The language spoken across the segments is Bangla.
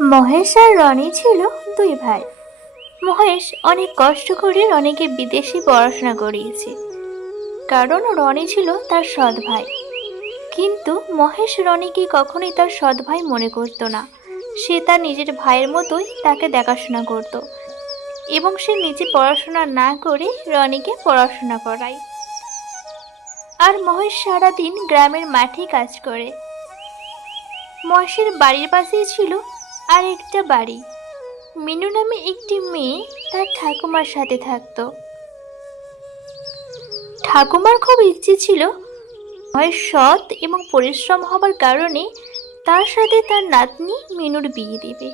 মহেশ আর রনি ছিল দুই ভাই। মহেশ অনেক কষ্ট করে রনিকে বিদেশে পড়াশোনা করিয়েছে, কারণ রনি ছিল তার সৎ ভাই। কিন্তু মহেশ রনিকে কখনোই তার সৎ ভাই মনে করতো না। সে তার নিজের ভাইয়ের মতোই তাকে দেখাশোনা করত, এবং সে নিজে পড়াশোনা না করে রনিকে পড়াশোনা করায়। আর মহেশ সারাদিন গ্রামের মাঠে কাজ করে। মহেশের বাড়ির পাশেই ছিল আর একটা বাড়ি। মিনু নামে একটি মেয়ে তার ঠাকুমার সাথে থাকতো। ঠাকুমার খুব ইচ্ছে ছিল মহেশ সৎ এবং পরিশ্রম হবার কারণে তার সাথে তার নাতনি মিনুর বিয়ে দেবে।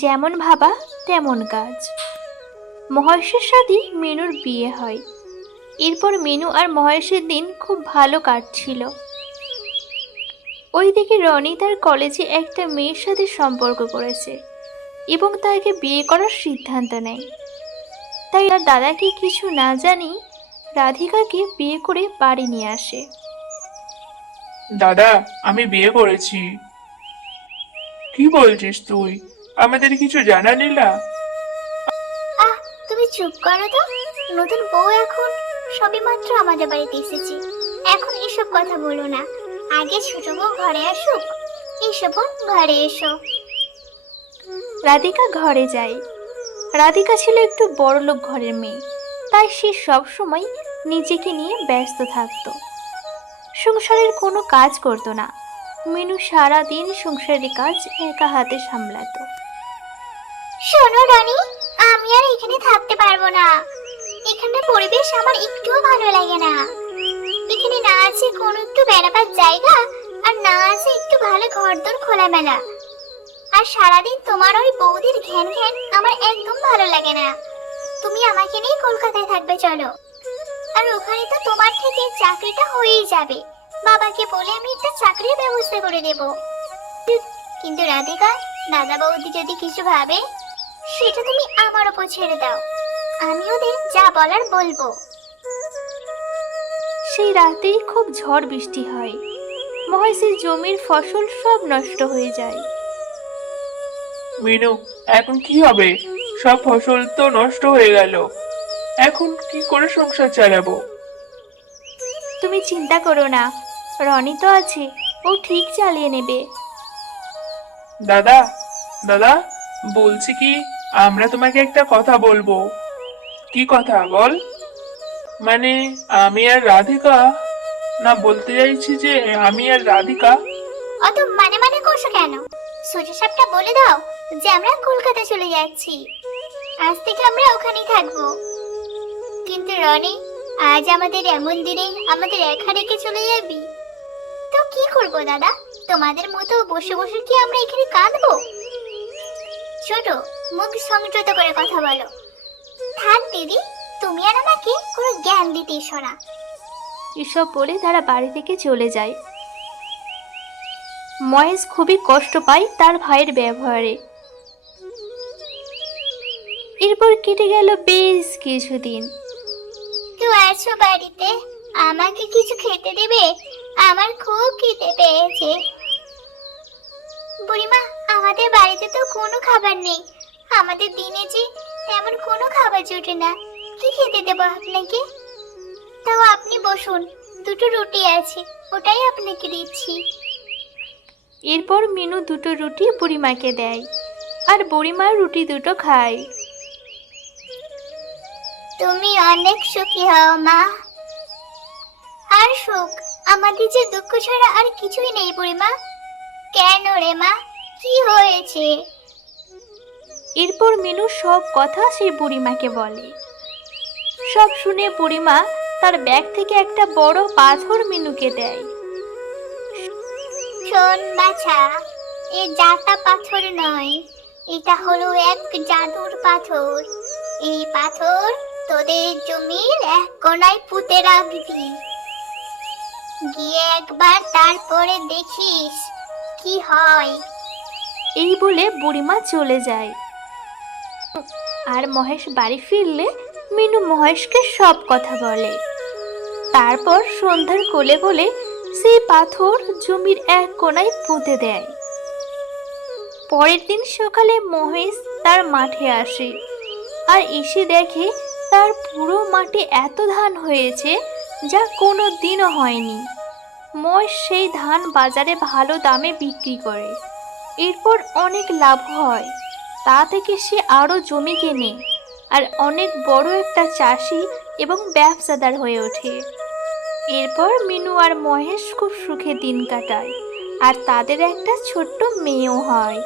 যেমন ভাবা তেমন কাজ। মহেশের সাথে মিনুর বিয়ে হয়। এরপর মিনু আর মহেশের দিন খুব ভালো কাটছিল। ওইদিকে রনি তার কলেজে একটা মেয়ের সাথে সম্পর্ক করেছে এবং তাকে বিয়ে করার সিদ্ধান্ত নেয়। তাই তার দাদাকে কিছু না জানি রাধিকাকে বিয়ে করে বাড়ি নিয়ে আসে। দাদা, আমি বিয়ে করেছি। কি বলছিস তুই? আমাদের কিছু জানালি না? আহ, তুমি চুপ করো তো। নতুন বউ এখন সবেমাত্র আমাদের বাড়িতে এসেছে, এখন এসব কথা বলো না। আগে ছোট বউ ঘরে আসুক। এসো বোন, ঘরে এসো। রাধিকা ঘরে যায়। রাধিকা ছিল একটু বড়লোক ঘরের মেয়ে, তাই সে সব সময় নিজেকে নিয়ে ব্যস্ত থাকত। সংসারের কোনো কাজ করতো না। মিনু সারা দিন সংসারের কাজ একা হাতে সামলাতো। শোনো রনি, আমি আর এখানে থাকতে পারবো না। এখানে পরিবেশ আমার একটুও ভালো লাগে না। এখানে না আছে কোনো একটু বেড়াবার জায়গা, আর না আছে একটু ভালো ঘরদোর খোলামেলা। আর সারাদিন তোমার ওই বৌদির ঘ্যান ঘ্যান আমার একদম ভালো লাগে না। তুমি আমাকে নিয়ে কলকাতায় থাকবে চলো। আর ওখানে তো তোমার থেকে চাকরিটা হয়েই যাবে। বাবাকে বলে আমি একটা চাকরির ব্যবস্থা করে দেব। কিন্তু রাধিকা, দাদা বৌদি যদি কিছু ভাবে, সেটা তুমি আমার উপর ছেড়ে দাও। আমি ওদের যা বলার বলবো। সেই রাতেই খুব ঝড় বৃষ্টি হয়। মহেশের জমির ফসল সব নষ্ট হয়ে যায়। মিনু, এখন কি হবে? সব ফসল তো নষ্ট হয়ে গেল। এখন কি করে সংসার চালাবো? তুমি চিন্তা করো না, রনি তো আছে, ও ঠিক চালিয়ে নেবে। দাদা, দাদা, বলছি কি, আমরা তোমাকে একটা কথা বলবো। কি কথা বল? মানে, আমি আর রাধিকা, না বলতে চাইছি যে আমি আর রাধিকা। অত মানে মানে করছো কেন? সোজা সাপটা বলে দাও যে আমরা কলকাতা চলে যাচ্ছি। আজ থেকে আমরা ওখানেই থাকবো। কিন্তু রনি, আজ আমাদের এমন দিনে আমাদের একা রেখে চলে যাবি? তো কি করবো দাদা? তোমাদের মতো বসে বসে কি আমরা এখানে কাঁদবো? ছোট, মুখ সংযত করে কথা বলো। থাক দিদি, তুমি আর আমাকে কোনো জ্ঞান দিতে এসো না। এসব বলে তারা বাড়ি থেকে চলে যায়। মহেশ খুবই কষ্ট পায় তার ভাইয়ের ব্যবহারে। এরপর কেটে গেল বেশ কিছুদিন। কেউ আছো বাড়িতে? আমাকে কিছু খেতে দেবে? আমার খুব খিদে পেয়েছে। বুড়িমা, আমাদের বাড়িতে তো কোনো খাবার নেই। আমাদের দিনে যে তেমন কোনো খাবার জুটে না। কি খেতে দেবো আপনাকে? তাও আপনি বসুন, দুটো রুটি আছে, ওটাই আপনাকে দিচ্ছি। এরপর মিনু দুটো রুটি বুড়িমাকে দেয়, আর বুড়িমা রুটি দুটো খায়। তুমি অনেক সুখী হও মা। আর সুখ, আমাদের যে দুঃখ ছাড়া আর কিছুই নেই বুড়িমা। কেন রে মা, কি হয়েছে? এরপর মিনু সব কথা সেই বুড়িমাকে বলে। সব শুনে বুড়িমা তার ব্যাগ থেকে একটা বড় পাথর মিনুকে দেয়। শোন বাছা, এ জাতা পাথর নয়, এটা হলো এক জাদুর পাথর। এই পাথর তোদের জমির এক কোণায় পুঁতে রাখবি। গিয়ে একবার তারপরে দেখিস কি হয়। এই বলে বুড়িমা চলে যায়। আর মহেশ বাড়ি ফিরলে মিনু মহেশকে সব কথা বলে। তারপর সন্ধ্যার কোলে কোলে সেই পাথর জমির এক কোণায় পুঁতে দেয়। পরের দিন সকালে মহেশ তার মাঠে আসে আর এসে দেখে তার পুরো মাঠে এত ধান হয়েছে যা কোনো দিনও হয়নি। মহেশ সেই ধান বাজারে ভালো দামে বিক্রি করে, এরপর অনেক লাভ হয়। তা থেকে সে আরও জমি কেনে আর অনেক বড় একটা চাষি এবং ব্যবসাদার হয়ে ওঠে। এরপর মিনু আর মহেশ খুব সুখে দিন কাটায় আর তাদের একটা ছোট্ট মেয়েও হয়।